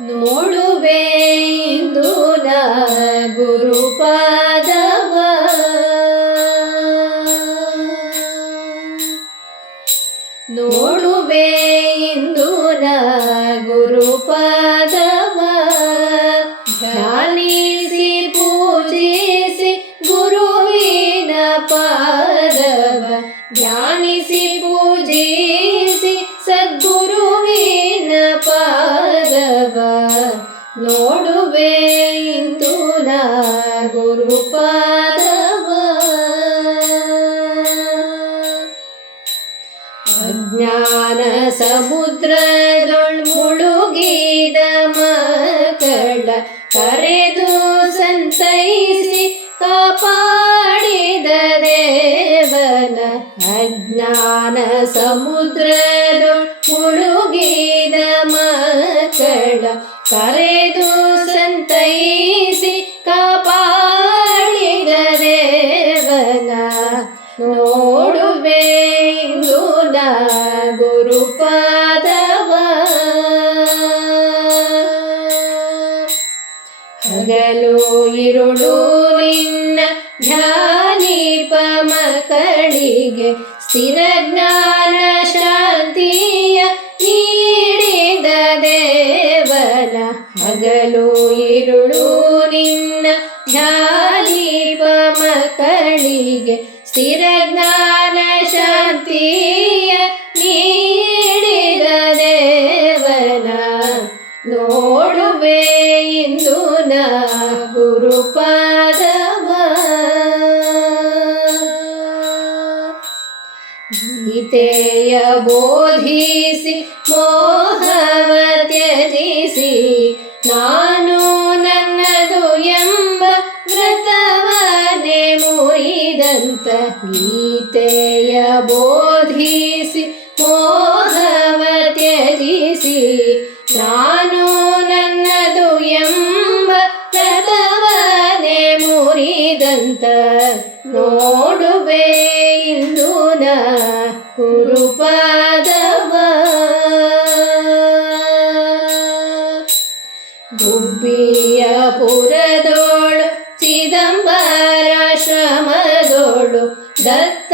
ನೋಡುವೆ ಇಂದು ನಾ ಗುರುಪಾದವ. ನೋಡುವೆ ಇಂದು ನಾ ಗುರುಪಾದವ. ಧ್ಯಾನಿಸಿ ಪೂಜಿಸಿ ಗುರುವಿನ ಪಾದವ. ಧ್ಯಾನಿಸಿ ಪೂಜಿಸಿ ಸದ್ಗುರುವಿನ ಪಾದವ. ನೋಡುವೆ ಇಂದು ನಾ ಗುರುಪಾದವ. ಅಜ್ಞಾನ ಸಮುದ್ರದೊಳ್ ಮುಳುಗಿದ ಮಕ್ಕಳ ಕರೆದು ಸಂತೈಸಿ ಕಾಪಾಡಿದ ದೇವನ. ಅಜ್ಞಾನ ಸಮುದ್ರದೊಳ್ ಮುಳುಗಿದ ಮಕ್ಕಳ ಕರೆದು ಸಂತೈಸಿ ಕಾಪಾಡಿದ ದೇವನ. ನೋಡುವೆ ಇಂದು ನಾ ಗುರುಪಾದವ. ಹಗಲು ಇರುಳು ನಿನ್ನ ಧ್ಯಾನಿಪ ಮಕ್ಕಳಿಗೆ ಸ್ಥಿರ ಜ್ಞಾನ ಶಾಂತಿಯ ನೀಡಿದ ದೇವನ. ಹಗಲು ಇರುಳು ನಿನ್ನ ಧ್ಯಾನಿಪ ಮಕ್ಕಳಿಗೆ ಸ್ಥಿರ ಜ್ಞಾನ ಶಾಂತಿಯ ನೀಡಿದ ದೇವನ. ನೋಡುವೆ ಇಂದು ನಾ ಗುರುಪಾದವ. ಗೀತೆಯ ಬೋಧಿಸಿ ಮೋಹವ ತ್ಯಜಿಸಿ ನಾನು ನನ್ನದು ಎಂಬ ವ್ರತವನ್ನೇ ಮುರಿದಂತ. ಗೀತೆಯ ಬೋಧಿಸಿ ಮೋಹವ ತ್ಯಜಿಸಿ ನಾನು ನನ್ನದು ಎಂಬ ವ್ರತವನ್ನೇ ಮುರಿದಂತ. ನೋಡುವೆ ಇಂದು ನಾ ಗುರುಪಾದವ. ಗುಬ್ಬಿಯ ಪುರದೋಳು ಚಿದಂಬರಾಶ್ರಮದೋಳು ದತ್ತ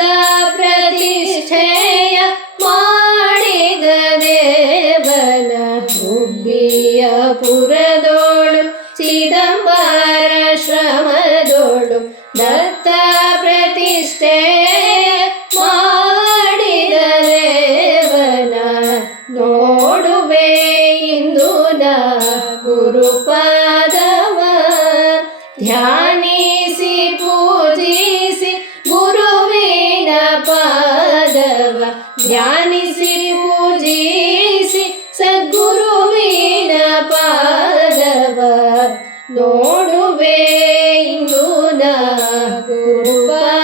ಪ್ರತಿಷ್ಠೆಯ ಮಾಡಿದ ದೇವನ. ಗುಬ್ಬಿಯ ಪುರದೋಳು ಚಿದಂಬರಾಶ್ರಮದೋಳು ದತ್ತ ಪ್ರತಿಷ್ಠೆ ಮಾಡಿದ ದೇವನ. ನೋಡುವೆ ಇಂದು ನಾ ಗುರುಪಾದವ. ಧ್ಯಾನಿಸಿ ಪೂಜಿಸಿ ಗುರುವಿನ ಪಾದವ. ಧ್ಯಾನಿಸಿ ಪೂಜಿಸಿ ಸದ್ಗುರುವಿನ ಪಾದವ. ನೋಡುವೆ ಇಂದು ನಾ ಗುರುಪಾದವ.